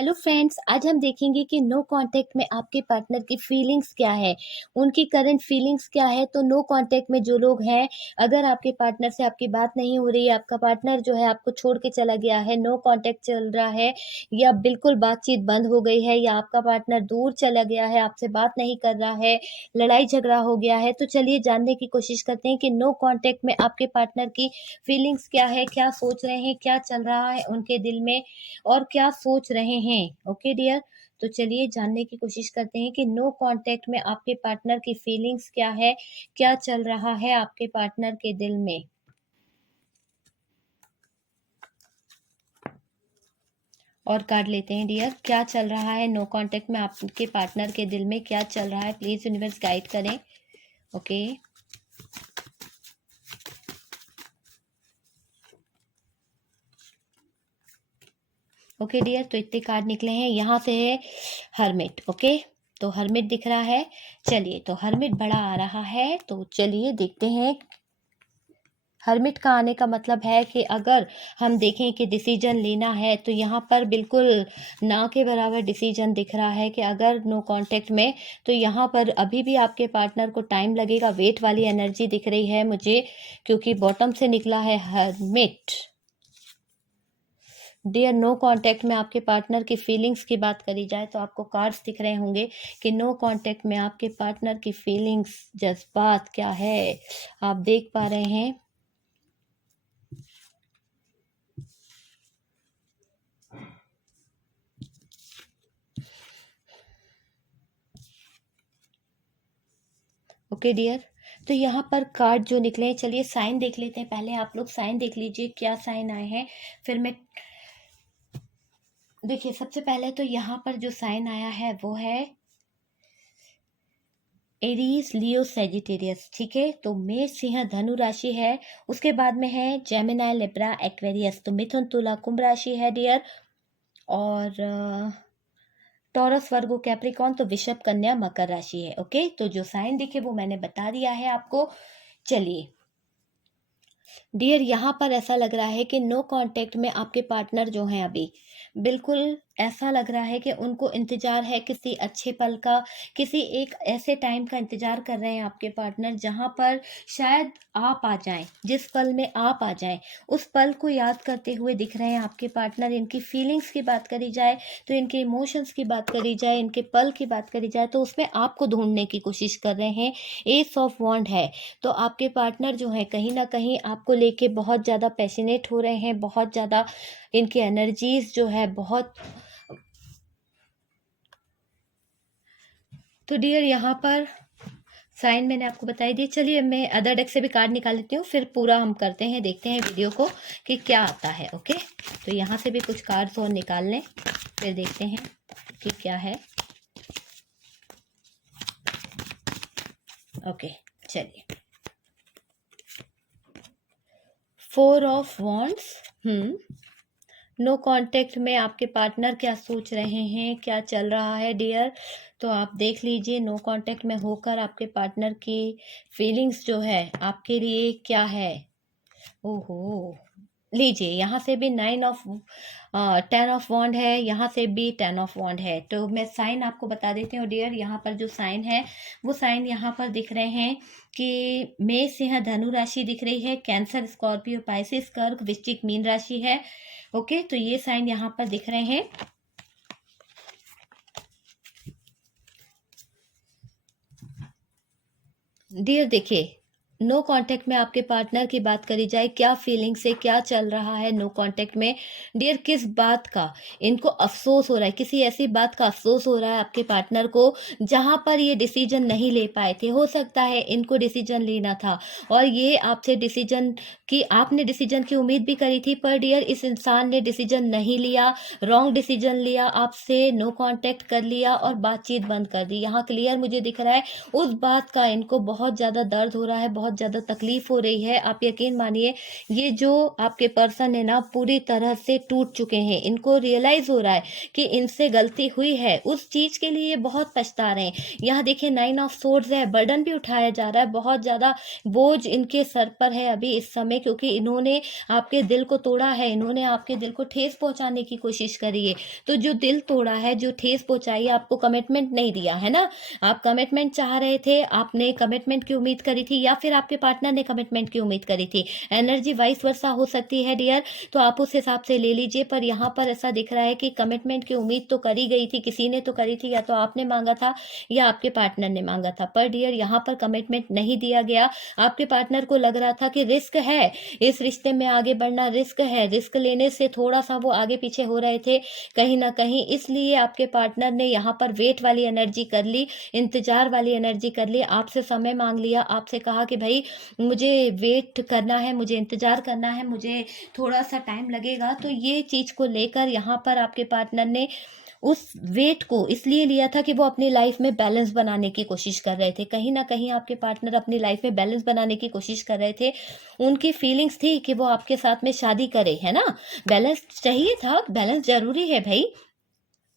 Hello friends, आज हम देखेंगे कि नो कांटेक्ट में आपके पार्टनर की फीलिंग्स क्या है, उनकी करंट फीलिंग्स क्या है। तो नो कांटेक्ट में जो लोग हैं, अगर आपके पार्टनर से आपकी बात नहीं हो रही है, आपका पार्टनर जो है आपको छोड़ के चला गया है, नो कांटेक्ट चल रहा है या बिल्कुल बातचीत बंद हो गई है या आपका पार्टनर दूर चला गया है, आपसे बात नहीं कर रहा है, लड़ाई झगड़ा हो गया है, तो चलिए जानने की कोशिश करते हैं कि नो कांटेक्ट में आपके पार्टनर की फीलिंग्स क्या है, क्या सोच रहे हैं, क्या चल रहा है उनके दिल में और क्या सोच रहे हैं। ओके डियर, तो चलिए जानने की कोशिश करते हैं कि नो कांटेक्ट में आपके पार्टनर की फीलिंग्स क्या है, क्या चल रहा है आपके पार्टनर के दिल में। और कार्ड लेते हैं डियर, क्या चल रहा है नो कांटेक्ट में आपके पार्टनर के दिल में, क्या चल रहा है, प्लीज यूनिवर्स गाइड करें। ओके ओके डियर, तो इतने कार्ड निकले हैं। यहाँ से है हर्मिट। ओके, तो हर्मिट दिख रहा है। चलिए, तो हर्मिट बड़ा आ रहा है, तो चलिए देखते हैं। हर्मिट का आने का मतलब है कि अगर हम देखें कि डिसीजन लेना है तो यहाँ पर बिल्कुल ना के बराबर डिसीजन दिख रहा है कि अगर नो कांटेक्ट में, तो यहाँ पर अभी भी आपके पार्टनर को टाइम लगेगा। वेट वाली एनर्जी दिख रही है मुझे, क्योंकि बॉटम से निकला है हर्मिट। डियर, नो कांटेक्ट में आपके पार्टनर की फीलिंग्स की बात करी जाए तो आपको कार्ड्स दिख रहे होंगे कि नो कांटेक्ट में आपके पार्टनर की फीलिंग्स, जज्बात क्या है, आप देख पा रहे हैं। ओके डियर, तो यहाँ पर कार्ड जो निकले हैं, चलिए साइन देख लेते हैं। पहले आप लोग साइन देख लीजिए, क्या साइन आए हैं, फिर मैं देखिए। सबसे पहले तो यहाँ पर जो साइन आया है वो है एरीज, लियो, सेजिटेरियस। ठीक है, तो मेष, सिंह, धनु राशि है। उसके बाद में है जेमिनाई, लिब्रा, एक्वेरियस। तो मिथुन, तुला, कुंभ राशि है डियर। और टॉरस, वर्गो, कैप्रिकॉन, तो वृषभ, कन्या, मकर राशि है। ओके, तो जो साइन दिखे वो मैंने बता दिया है आपको। चलिए डियर, यहाँ पर ऐसा लग रहा है कि नो कांटेक्ट में आपके पार्टनर जो हैं अभी बिल्कुल ऐसा लग रहा है कि उनको इंतजार है किसी अच्छे पल का, किसी एक ऐसे टाइम का इंतजार कर रहे हैं आपके पार्टनर जहाँ पर शायद आप आ जाएं, जिस पल में आप आ जाएं उस पल को याद करते हुए दिख रहे हैं आपके पार्टनर। इनकी फीलिंग्स की बात करी जाए तो, इनके इमोशंस की बात करी जाए, इनके पल की बात करी जाए तो उसमें आपको ढूंढने की कोशिश कर रहे हैं। एस ऑफ वॉन्ड है, तो आपके पार्टनर जो है कहीं ना कहीं आपको लेके बहुत ज़्यादा पैशनेट हो रहे हैं, बहुत ज़्यादा इनकी एनर्जीज जो है बहुत। तो डियर, यहाँ पर साइन मैंने आपको बताई दी। चलिए मैं अदर डेक से भी कार्ड निकाल लेती हूँ, फिर पूरा हम करते हैं, देखते हैं वीडियो को कि क्या आता है। ओके, तो यहाँ से भी कुछ कार्ड्स और निकाल लें, फिर देखते हैं कि क्या है। ओके, चलिए। 4 ऑफ वॉन्ड्स। नो कांटेक्ट में आपके पार्टनर क्या सोच रहे हैं, क्या चल रहा है डियर, तो आप देख लीजिए। नो कांटेक्ट में होकर आपके पार्टनर की फीलिंग्स जो है आपके लिए क्या है। ओहो, लीजिए, यहाँ से भी 10 ऑफ वॉन्ड है, यहाँ से भी 10 ऑफ वॉन्ड है। तो मैं साइन आपको बता देती हूँ डियर। यहाँ पर जो साइन है वो साइन यहाँ पर दिख रहे हैं कि मेष, सिंह, धनु राशि दिख रही है, कैंसर, स्कॉर्पियो, पाइसिस, कर्क, वृश्चिक, मीन राशि है। ओके, तो ये साइन यहाँ पर दिख रहे हैं। डियर देखिए, नो कांटेक्ट में आपके पार्टनर की बात करी जाए, क्या फीलिंग से क्या चल रहा है नो कांटेक्ट में डियर, किस बात का इनको अफसोस हो रहा है, किसी ऐसी बात का अफसोस हो रहा है आपके पार्टनर को जहां पर ये डिसीजन नहीं ले पाए थे। हो सकता है इनको डिसीजन लेना था और ये आपसे डिसीजन की, आपने डिसीजन की उम्मीद भी करी थी, पर डियर इस इंसान ने डिसीजन नहीं लिया, रॉन्ग डिसीजन लिया, आपसे नो कांटेक्ट कर लिया और बातचीत बंद कर दी। यहाँ क्लियर मुझे दिख रहा है उस बात का इनको बहुत ज़्यादा दर्द हो रहा है, बहुत बहुत ज़्यादा तकलीफ हो रही है। आप यकीन मानिए, ये जो आपके पर्सन है ना, पूरी तरह से टूट चुके हैं। इनको रियलाइज़ हो रहा है कि इनसे गलती हुई है, उस चीज़ के लिए ये बहुत पछता रहे हैं। यहाँ देखिए 9 ऑफ सोर्ड्स है, बर्डन भी उठाया जा रहा है, बहुत ज़्यादा बोझ इनके सर पर है अभी इस समय, क्योंकि इन्होंने आपके दिल को तोड़ा है, इन्होंने आपके दिल को ठेस पहुँचाने की कोशिश करी है। तो जो दिल तोड़ा है, जो ठेस पहुँचाई है, आपको कमिटमेंट नहीं दिया, है ना? आप कमिटमेंट चाह रहे थे, आपने कमिटमेंट की उम्मीद करी थी, या फिर आपके पार्टनर ने कमिटमेंट की उम्मीद करी थी। एनर्जी वाइस वर्सा हो सकती है डियर, तो आप उस हिसाब से ले लीजिए। पर यहाँ पर ऐसा दिख रहा है कि कमिटमेंट की उम्मीद तो करी गई थी, किसी ने तो करी थी, या तो आपने मांगा था या आपके पार्टनर ने मांगा था। पर डियर यहाँ पर कमिटमेंट नहीं दिया गया। आपके पार्टनर को लग रहा था कि रिस्क है, इस रिश्ते में आगे बढ़ना रिस्क है, रिस्क लेने से थोड़ा सा वो आगे पीछे हो रहे थे कहीं ना कहीं, इसलिए आपके पार्टनर ने यहाँ पर वेट वाली एनर्जी कर ली, इंतजार वाली एनर्जी कर ली, आपसे समय मांग लिया, आपसे कहा कि भाई मुझे वेट करना है, मुझे इंतजार करना है, मुझे थोड़ा सा टाइम लगेगा। तो ये चीज को लेकर यहाँ पर आपके पार्टनर ने उस वेट को इसलिए लिया था कि वो अपनी लाइफ में बैलेंस बनाने की कोशिश कर रहे थे। कहीं ना कहीं आपके पार्टनर अपनी लाइफ में बैलेंस बनाने की कोशिश कर रहे थे। उनकी फीलिंग्स थी कि वो आपके साथ में शादी करे, है ना? बैलेंस चाहिए था, बैलेंस जरूरी है भाई।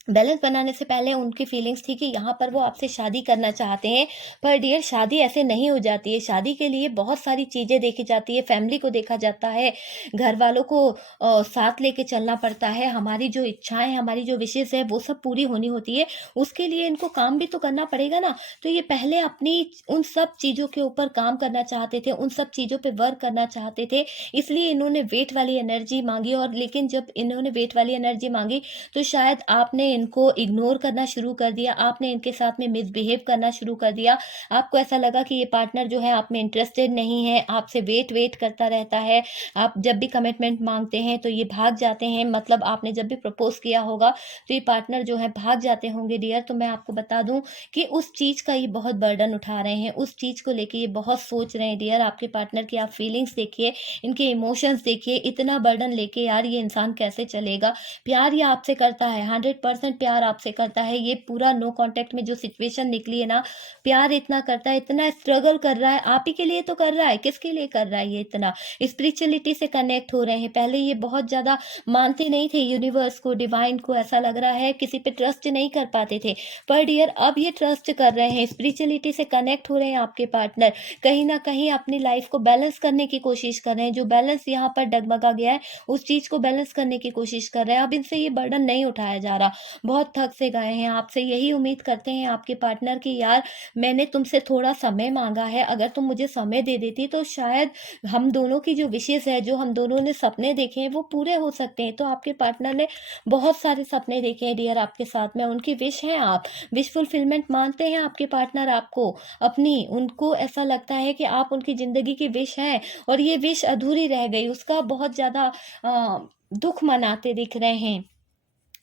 बैलेंस बनाने से पहले उनकी फीलिंग्स थी कि यहाँ पर वो आपसे शादी करना चाहते हैं। पर डियर, शादी ऐसे नहीं हो जाती है। शादी के लिए बहुत सारी चीज़ें देखी जाती है, फैमिली को देखा जाता है, घर वालों को साथ लेके चलना पड़ता है, हमारी जो इच्छाएं, हमारी जो विशेष है वो सब पूरी होनी होती है। उसके लिए इनको काम भी तो करना पड़ेगा ना। तो ये पहले अपनी उन सब चीज़ों के ऊपर काम करना चाहते थे, उन सब चीज़ों पर वर्क करना चाहते थे, इसलिए इन्होंने वेट वाली एनर्जी मांगी। और लेकिन जब इन्होंने वेट वाली एनर्जी मांगी तो शायद आपने इनको इग्नोर करना शुरू कर दिया, आपने इनके साथ में मिसबिहेव करना शुरू कर दिया। आपको ऐसा लगा कि ये पार्टनर जो है आप में इंटरेस्टेड नहीं है, आपसे वेट करता रहता है। आप जब भी कमिटमेंट मांगते हैं तो ये भाग जाते हैं, मतलब आपने जब भी प्रपोज किया होगा तो ये पार्टनर जो है भाग जाते होंगे डियर। तो मैं आपको बता दूं कि उस चीज का ये बहुत बर्डन उठा रहे हैं, उस चीज को लेके ये बहुत सोच रहे हैं डियर। आपके पार्टनर की आप फीलिंग्स देखिए, इनके इमोशंस देखिए, इतना बर्डन लेके यार ये इंसान कैसे चलेगा। प्यार ये आपसे करता है, 100% प्यार आपसे करता है। ये पूरा नो कांटेक्ट में जो सिचुएशन निकली है ना, प्यार इतना करता है, इतना स्ट्रगल कर रहा है, आप ही के लिए तो कर रहा है, किसके लिए कर रहा है? ये इतना स्पिरिचुअलिटी से कनेक्ट हो रहे हैं। पहले ये बहुत ज्यादा मानते नहीं थे यूनिवर्स को, डिवाइन को, ऐसा लग रहा है किसी पे ट्रस्ट नहीं कर पाते थे। पर डियर अब ये ट्रस्ट कर रहे हैं, स्पिरिचुअलिटी से कनेक्ट हो रहे हैं। आपके पार्टनर कहीं ना कहीं अपनी लाइफ को बैलेंस करने की कोशिश कर रहे हैं। जो बैलेंस यहाँ पर डगमगा गया है उस चीज को बैलेंस करने की कोशिश कर रहे हैं। अब इनसे ये बर्डन नहीं उठाया जा रहा, बहुत थक से गए हैं। आपसे यही उम्मीद करते हैं आपके पार्टनर की, यार मैंने तुमसे थोड़ा समय मांगा है, अगर तुम मुझे समय दे देती तो शायद हम दोनों की जो विशेष है, जो हम दोनों ने सपने देखे हैं वो पूरे हो सकते हैं। तो आपके पार्टनर ने बहुत सारे सपने देखे हैं डियर आपके साथ में, उनकी विश है, आप विश फुलफिलमेंट मानते हैं आपके पार्टनर आपको अपनी। उनको ऐसा लगता है कि आप उनकी जिंदगी की विश है और ये विश अधूरी रह गई, उसका बहुत ज्यादा दुख मनाते दिख रहे हैं,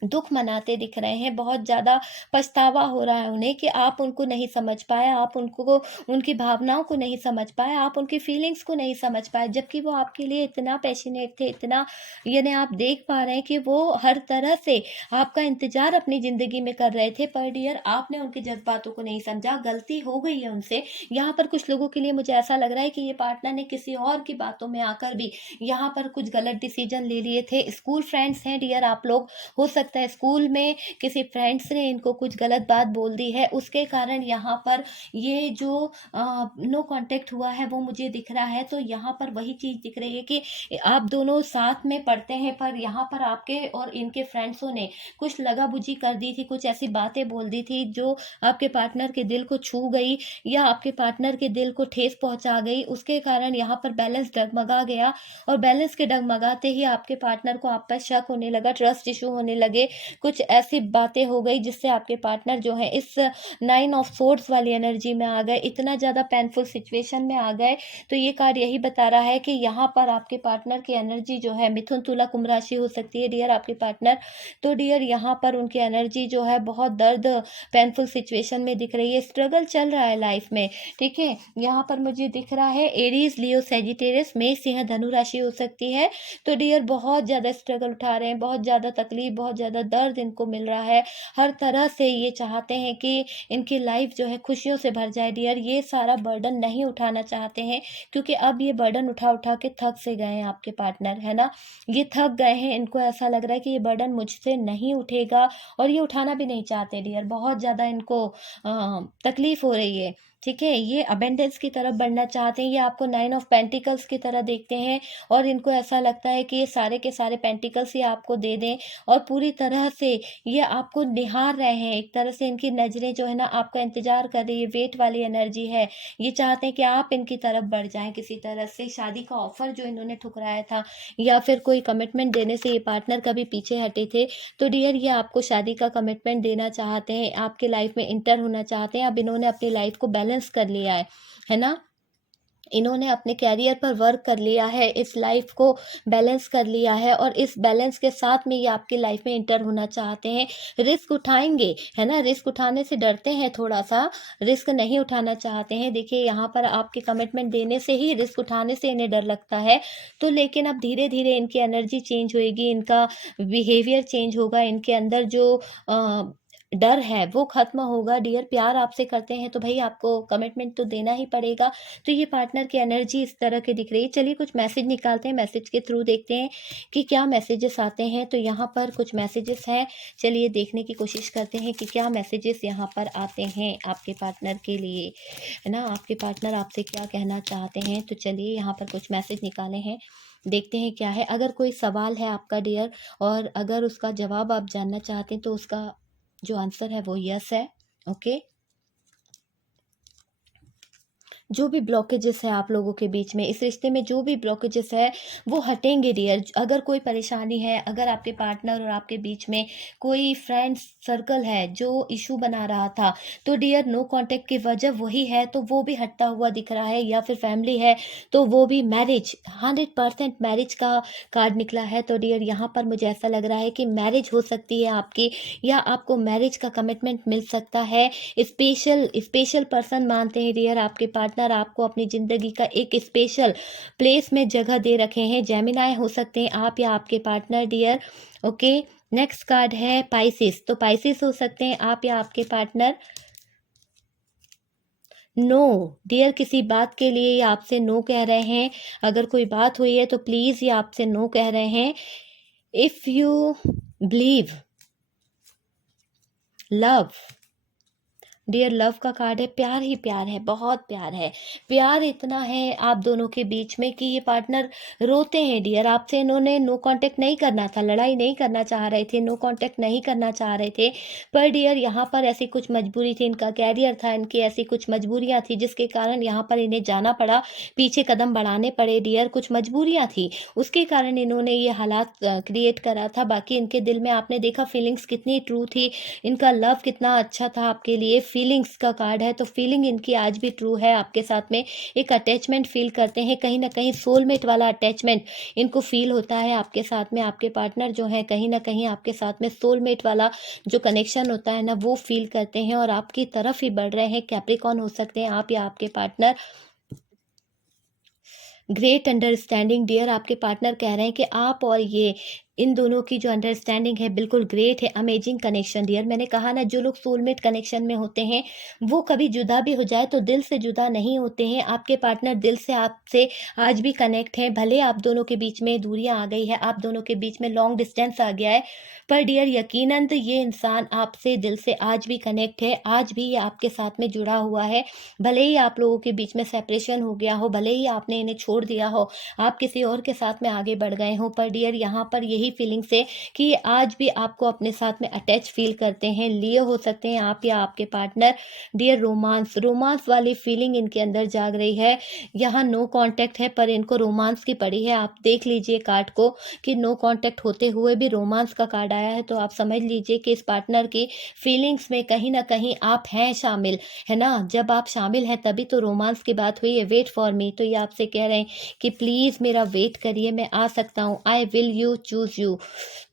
दुख मनाते दिख रहे हैं। बहुत ज़्यादा पछतावा हो रहा है उन्हें कि आप उनको नहीं समझ पाए, आप उनको, उनकी भावनाओं को नहीं समझ पाए, आप उनकी फीलिंग्स को नहीं समझ पाए, जबकि वो आपके लिए इतना पैशनेट थे, इतना, यानी आप देख पा रहे हैं कि वो हर तरह से आपका इंतजार अपनी ज़िंदगी में कर रहे थे। पर डियर आपने उनके जज्बातों को नहीं समझा, गलती हो गई है उनसे। यहाँ पर कुछ लोगों के लिए मुझे ऐसा लग रहा है कि ये पार्टनर ने किसी और की बातों में आकर भी यहाँ पर कुछ गलत डिसीजन ले लिए थे। स्कूल फ्रेंड्स हैं डियर आप लोग, हो सकता है स्कूल में किसी फ्रेंड्स ने इनको कुछ गलत बात बोल दी है, उसके कारण यहाँ पर ये जो नो कांटेक्ट हुआ है वो मुझे दिख रहा है। तो यहाँ पर वही चीज दिख रही है कि आप दोनों साथ में पढ़ते हैं, पर यहाँ पर आपके और इनके फ्रेंड्सों ने कुछ लगाबुझी कर दी थी, कुछ ऐसी बातें बोल दी थी जो आपके पार्टनर के दिल को छू गई या आपके पार्टनर के दिल को ठेस पहुंचा गई। उसके कारण यहाँ पर बैलेंस डगमगा गया, और बैलेंस के डगमगाते ही आपके पार्टनर को आप पर शक होने लगा, ट्रस्ट इशू होने लगे, कुछ ऐसी बातें हो गई जिससे आपके पार्टनर जो है इस 9 ऑफ सोर्ड्स वाली एनर्जी में आ गए, इतना ज़्यादा पेनफुल सिचुएशन में आ गए। तो ये कार्ड यही बता रहा है कि यहाँ पर आपके पार्टनर की एनर्जी जो है, मिथुन तुला कुंभ राशि हो सकती है डियर आपके पार्टनर। तो डियर यहाँ पर उनकी एनर्जी जो है बहुत दर्द पेनफुल सिचुएशन में दिख रही है, स्ट्रगल चल रहा है लाइफ में, ठीक है। यहाँ पर मुझे दिख रहा है एरीज, लियो, सेजिटेरियस, मेष, सिंह, धनु राशि हो सकती है। तो डियर बहुत ज़्यादा स्ट्रगल उठा रहे हैं, बहुत ज़्यादा तकलीफ, बहुत ज़्यादा ज़्यादा दर्द इनको मिल रहा है, हर तरह से ये चाहते हैं कि इनकी लाइफ जो है खुशियों से भर जाए डियर। ये सारा बर्डन नहीं उठाना चाहते हैं, क्योंकि अब ये बर्डन उठा उठा के थक से गए हैं आपके पार्टनर, है ना। ये थक गए हैं, इनको ऐसा लग रहा है कि ये बर्डन मुझसे नहीं उठेगा, और ये उठाना भी नहीं चाहते डियर। बहुत ज़्यादा इनको तकलीफ हो रही है, ठीक है। ये अबेंडेंस की तरफ बढ़ना चाहते हैं, ये आपको 9 ऑफ पेंटिकल्स की तरह देखते हैं, और इनको ऐसा लगता है कि ये सारे के सारे पेंटिकल्स ये आपको दे दें, और पूरी तरह से ये आपको निहार रहे हैं। एक तरह से इनकी नज़रें जो है ना आपका इंतजार कर रही है, वेट वाली एनर्जी है। ये चाहते हैं कि आप इनकी तरफ बढ़ जाएं किसी तरह से। शादी का ऑफर जो इन्होंने ठुकराया था, या फिर कोई कमिटमेंट देने से ये पार्टनर कभी पीछे हटे थे, तो डियर ये आपको शादी का कमिटमेंट देना चाहते हैं, आपके लाइफ में इंटर होना चाहते हैं। अब इन्होंने अपनी लाइफ को बैलेंस कर लिया है ना। इन्होंने अपने कैरियर पर वर्क कर लिया है, इस लाइफ को बैलेंस कर लिया है, और इस बैलेंस के साथ में ये आपकी लाइफ में इंटर होना चाहते हैं। रिस्क उठाएंगे, है ना। रिस्क उठाने से डरते हैं, थोड़ा सा रिस्क नहीं उठाना चाहते हैं। देखिए यहाँ पर आपके कमिटमेंट देने से ही, रिस्क उठाने से इन्हें डर लगता है। तो लेकिन अब धीरे धीरे इनकी एनर्जी चेंज होएगी, इनका बिहेवियर चेंज होगा, इनके अंदर जो डर है वो खत्म होगा डियर। प्यार आपसे करते हैं तो भाई आपको कमिटमेंट तो देना ही पड़ेगा। तो ये पार्टनर की एनर्जी इस तरह की दिख रही है। चलिए कुछ मैसेज निकालते हैं, मैसेज के थ्रू देखते हैं कि क्या मैसेजेस आते हैं। तो यहाँ पर कुछ मैसेजेस हैं, चलिए देखने की कोशिश करते हैं कि क्या मैसेजेस यहाँ पर आते हैं आपके पार्टनर के लिए, है ना। आपके पार्टनर आपसे क्या कहना चाहते हैं। तो चलिए यहाँ पर कुछ मैसेज निकाले हैं, देखते हैं क्या है। अगर कोई सवाल है आपका डियर, और अगर उसका जवाब आप जानना चाहते हैं, तो उसका जो आंसर है वो यस है, ओके। जो भी ब्लॉकेजेस है आप लोगों के बीच में, इस रिश्ते में जो भी ब्लॉकेजेस है वो हटेंगे डियर। अगर कोई परेशानी है, अगर आपके पार्टनर और आपके बीच में कोई फ्रेंड्स सर्कल है जो इशू बना रहा था, तो डियर नो कांटेक्ट की वजह वही है, तो वो भी हटता हुआ दिख रहा है। या फिर फैमिली है तो वो भी मैरिज, 100% मैरिज का कार्ड निकला है। तो डियर यहाँ पर मुझे ऐसा लग रहा है कि मैरिज हो सकती है आपकी, या आपको मैरिज का कमिटमेंट मिल सकता है। स्पेशल स्पेशल पर्सन मानते हैं डियर आपके पार्टनर आपको, अपनी जिंदगी का एक स्पेशल प्लेस में जगह दे रखे हैं। जेमिनाई हो सकते हैं आप या आपके partner dear, okay. Next card है पाइसिस, तो पाइसिस हो सकते हैं आप या आपके पार्टनर। नो डियर, किसी बात के लिए ये आपसे नो कह रहे हैं। अगर कोई बात हुई है तो प्लीज ये आपसे नो कह रहे हैं। If you believe love, dear love का कार्ड है। प्यार ही प्यार है, बहुत प्यार है। प्यार इतना है आप दोनों के बीच में कि ये पार्टनर रोते हैं डियर। आपसे इन्होंने नो कांटेक्ट नहीं करना था, लड़ाई नहीं करना चाह रहे थे, नो कांटेक्ट नहीं करना चाह रहे थे, पर डियर यहाँ पर ऐसी कुछ मजबूरी थी, इनका कैरियर था, इनकी ऐसी कुछ मजबूरियाँ थी जिसके कारण यहाँ पर इन्हें जाना पड़ा, पीछे कदम बढ़ाने पड़े डियर। कुछ मजबूरियाँ थी, उसके कारण इन्होंने ये हालात क्रिएट करा था। बाकी इनके दिल में आपने देखा फीलिंग्स कितनी ट्रू थी, इनका लव कितना अच्छा था आपके लिए। फीलिंग्स का कार्ड है, तो फीलिंग इनकी आज भी ट्रू है आपके साथ में। एक अटैचमेंट फील करते हैं, कहीं ना कहीं सोलमेट वाला अटैचमेंट इनको फील होता है आपके साथ में। आपके पार्टनर जो है कहीं ना कहीं आपके साथ में सोलमेट वाला जो कनेक्शन होता है ना वो फील करते हैं, और आपकी तरफ ही बढ़ रहे हैं। कैप्रिकॉर्न हो सकते हैं आप या आपके पार्टनर। ग्रेट अंडरस्टैंडिंग डियर, आपके पार्टनर कह रहे हैं कि आप और ये, इन दोनों की जो अंडरस्टैंडिंग है बिल्कुल ग्रेट है। अमेजिंग कनेक्शन डियर, मैंने कहा ना जो लोग सोलमेट कनेक्शन में होते हैं वो कभी जुदा भी हो जाए तो दिल से जुदा नहीं होते हैं। आपके पार्टनर दिल से आपसे आज भी कनेक्ट है, भले आप दोनों के बीच में दूरियां आ गई है, आप दोनों के बीच में लॉन्ग डिस्टेंस आ गया है, पर डियर यकीनन तो ये इंसान आपसे दिल से आज भी कनेक्ट है, आज भी ये आपके साथ में जुड़ा हुआ है। भले ही आप लोगों के बीच में सेपरेशन हो गया हो, भले ही आपने इन्हें छोड़ दिया हो, आप किसी और के साथ में आगे बढ़ गए हो, पर डियर यहाँ पर यही फीलिंग से कि ये आज भी आपको अपने साथ में अटैच फील करते हैं। लिए हो सकते हैं आप या आपके पार्टनर डियर। रोमांस, रोमांस वाली फीलिंग इनके अंदर जाग रही है। यहाँ नो कांटेक्ट है पर इनको रोमांस की पड़ी है। आप देख लीजिए कार्ड को कि नो कांटेक्ट होते हुए भी रोमांस का कार्ड आया है, तो आप समझ लीजिए कि इस पार्टनर की फीलिंग्स में कहीं ना कहीं आप हैं शामिल, है ना। जब आप शामिल हैं तभी तो रोमांस की बात हुई है। वेट फॉर मी, तो ये आपसे कह रहे हैं कि प्लीज मेरा वेट करिए, मैं आ सकता हूँ। I will you choose choose you.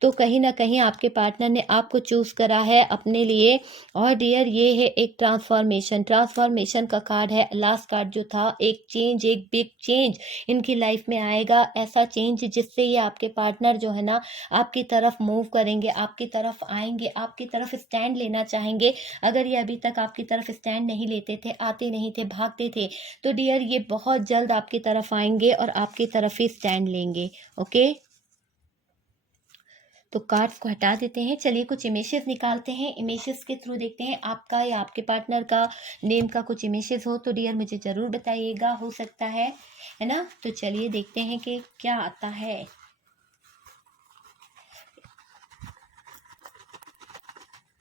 तो कहीं ना कहीं आपके पार्टनर ने आपको चूज़ करा है अपने लिए। और डियर ये है एक ट्रांसफॉर्मेशन का कार्ड है। लास्ट कार्ड जो था, एक चेंज, एक बिग चेंज इनकी लाइफ में आएगा। ऐसा चेंज जिससे ये आपके पार्टनर जो है ना आपकी तरफ मूव करेंगे, आपकी तरफ आएंगे, आपकी तरफ स्टैंड लेना चाहेंगे। अगर ये अभी तक आपकी तरफ स्टैंड नहीं लेते थे, आते नहीं थे, भागते थे, तो डियर ये बहुत जल्द आपकी तरफ आएंगे और आपकी तरफ ही स्टैंड लेंगे। ओके, तो कार्ड्स को हटा देते हैं। चलिए कुछ इमेजेस निकालते हैं, इमेजेस के थ्रू देखते हैं आपका या आपके पार्टनर का नेम का कुछ इमेजेस हो तो डियर मुझे ज़रूर बताइएगा, हो सकता है ना। तो चलिए देखते हैं कि क्या आता है।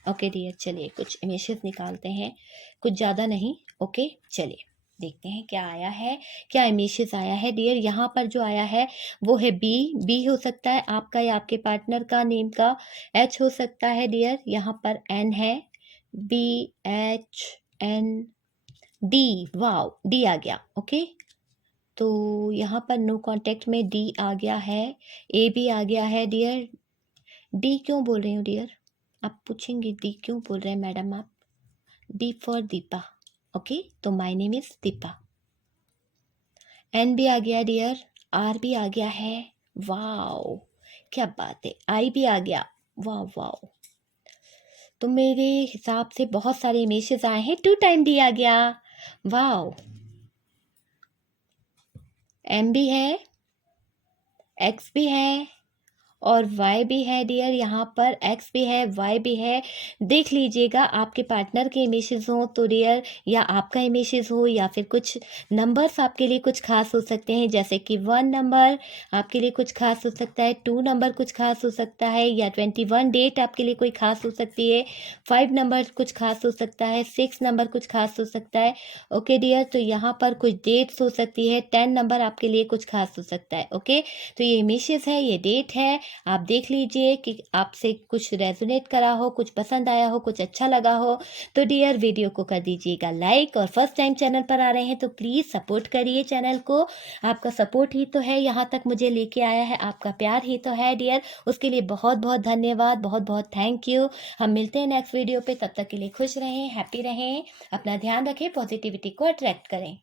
ओके डियर, चलिए कुछ इमेजेस निकालते हैं, कुछ ज़्यादा नहीं। ओके चलिए देखते हैं क्या आया है, क्या इमेजेस आया है डियर। यहाँ पर जो आया है वो है बी हो सकता है आपका या आपके पार्टनर का नेम का। एच हो सकता है डियर, यहाँ पर एन है, BHN डी, वाव डी आ गया। ओके, तो यहाँ पर नो कांटेक्ट में डी आ गया है, ए भी आ गया है डियर। डी क्यों बोल रही हूँ डियर, आप पूछेंगे डी क्यों बोल रहे हैं मैडम आप। D for Deepa. ओके, तो my name is Deepa. N भी आ गया डियर, आर भी आ गया है, वाओ क्या बात है, आई भी आ गया, वाह वाओ। तो मेरे हिसाब से बहुत सारे इमेजेस आए हैं। 2 टाइम डी आ गया, वाओ। एम भी है, एक्स भी है और वाई भी है डियर। यहाँ पर एक्स भी है, वाई भी है। देख लीजिएगा आपके पार्टनर के इमेजेस हो तो डियर, या आपका इमेजेस हो, या फिर कुछ नंबर्स आपके लिए कुछ खास हो सकते हैं, जैसे कि 1 नंबर आपके लिए कुछ खास हो सकता है, 2 नंबर कुछ खास हो सकता है, या 21 डेट आपके लिए कोई खास हो सकती है, 5 नंबर कुछ खास हो सकता है, 6 नंबर कुछ खास हो सकता है। ओके डियर, तो यहाँ पर कुछ डेट्स हो सकती है, 10 नंबर आपके लिए कुछ खास हो सकता है। ओके, तो ये इमेजेस है, ये डेट है, आप देख लीजिए कि आपसे कुछ रेजोनेट करा हो, कुछ पसंद आया हो, कुछ अच्छा लगा हो तो डियर वीडियो को कर दीजिएगा लाइक। और फर्स्ट टाइम चैनल पर आ रहे हैं तो प्लीज़ सपोर्ट करिए चैनल को। आपका सपोर्ट ही तो है यहाँ तक मुझे लेके आया है, आपका प्यार ही तो है डियर। उसके लिए बहुत बहुत धन्यवाद, बहुत बहुत थैंक यू। हम मिलते हैं नेक्स्ट वीडियो पे, तब तक के लिए खुश रहें, हैप्पी रहें, अपना ध्यान रखें, पॉजिटिविटी को अट्रैक्ट करें।